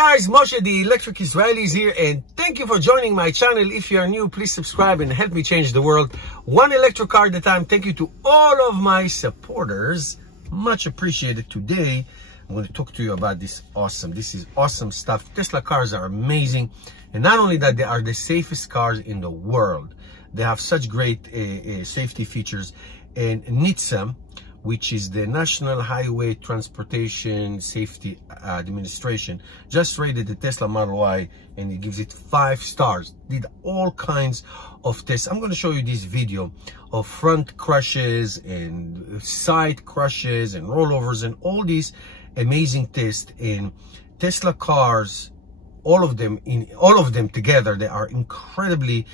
guys, Moshe the Electric Israeli is here, and thank you for joining my channel. If you are new, please subscribe and help me change the world one electric car at a time. Thank you to all of my supporters, much appreciated. Today I'm going to talk to you about this is awesome stuff. Tesla cars are amazing, and not only that, they are the safest cars in the world. They have such great safety features. And NHTSA, which is the National Highway Transportation Safety Administration, just rated the Tesla Model Y and it gives it 5 stars. Did all kinds of tests. I'm going to show you this video of front crashes and side crashes and rollovers and all these amazing tests in Tesla cars. All of them together, they are incredibly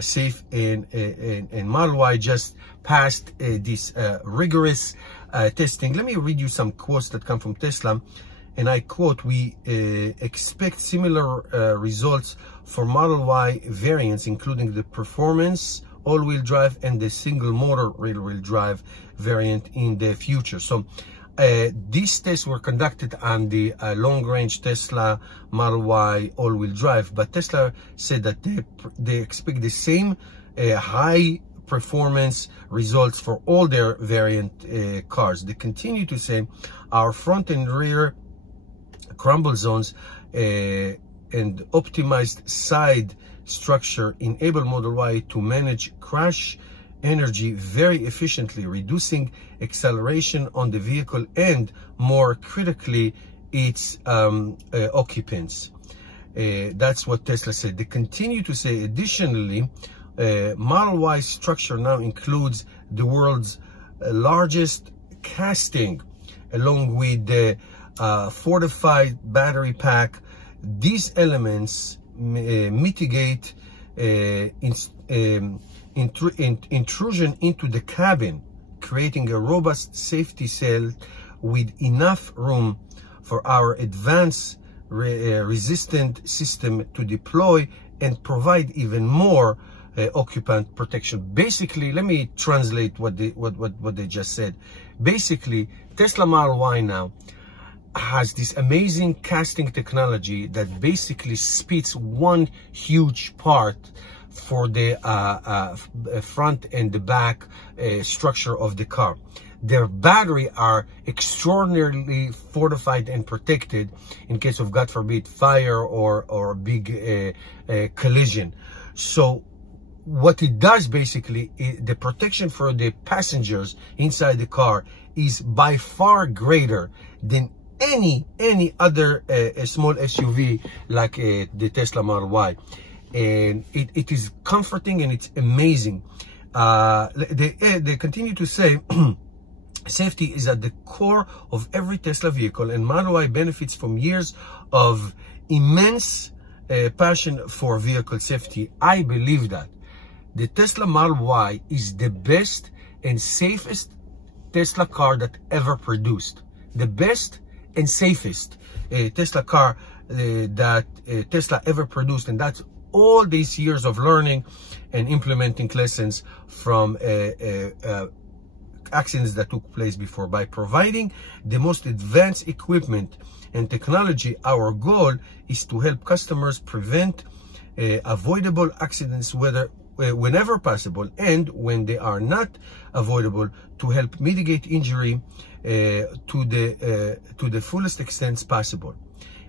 safe, and Model Y just passed this rigorous testing. Let me read you some quotes that come from Tesla, and I quote, "We expect similar results for Model Y variants, including the performance all-wheel drive and the single motor rear-wheel drive variant in the future." So these tests were conducted on the long-range Tesla Model Y all-wheel drive, but Tesla said that they expect the same high performance results for all their variant cars. They continue to say our front and rear crumple zones and optimized side structure enable Model Y to manage crash energy very efficiently, reducing acceleration on the vehicle and, more critically, its occupants. That's what Tesla said. They continue to say, additionally, Model Y structure now includes the world's largest casting, along with the fortified battery pack. These elements mitigate intrusion into the cabin, creating a robust safety cell with enough room for our advanced resistant system to deploy and provide even more occupant protection. Basically, let me translate what they just said. Basically, Tesla Model Y now has this amazing casting technology that basically splits one huge part for the front and the back structure of the car. Their battery are extraordinarily fortified and protected in case of, God forbid, fire or a big collision. So what it does basically, the protection for the passengers inside the car is by far greater than any other small SUV like the Tesla Model Y. And it is comforting and it's amazing. They continue to say safety is at the core of every Tesla vehicle, and Model Y benefits from years of immense passion for vehicle safety. I believe that the Tesla Model Y is the best and safest Tesla car that ever produced. The best and safest Tesla car that Tesla ever produced, and that's all these years of learning and implementing lessons from accidents that took place before. By providing the most advanced equipment and technology, our goal is to help customers prevent avoidable accidents whenever possible, and when they are not avoidable, to help mitigate injury to the fullest extent possible.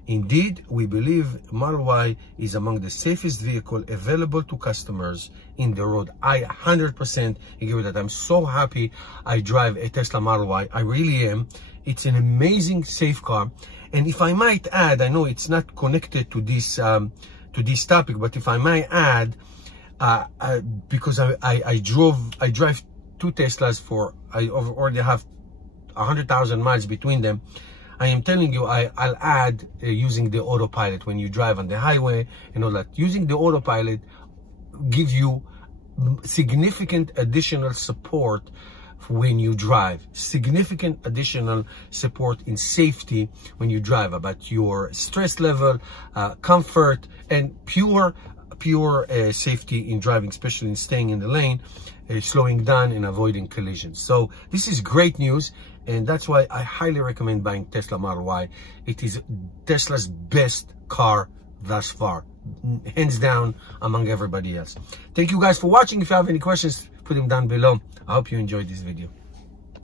Indeed, we believe Model Y is among the safest vehicle available to customers in the road. I 100% agree with that. I'm so happy I drive a Tesla Model Y. I really am. It's an amazing, safe car. And if I might add, I know it's not connected to this topic, but if I might add, because I drive 2 Teslas I already have 100,000 miles between them. I am telling you, I'll add using the autopilot when you drive on the highway and all that. Using the autopilot gives you significant additional support when you drive. Significant additional support in safety when you drive, about your stress level, comfort, and pure safety in driving, especially in staying in the lane, slowing down and avoiding collisions. So this is great news. And that's why I highly recommend buying Tesla Model Y. It is Tesla's best car thus far, hands down, among everybody else. Thank you guys for watching. If you have any questions, put them down below. I hope you enjoyed this video.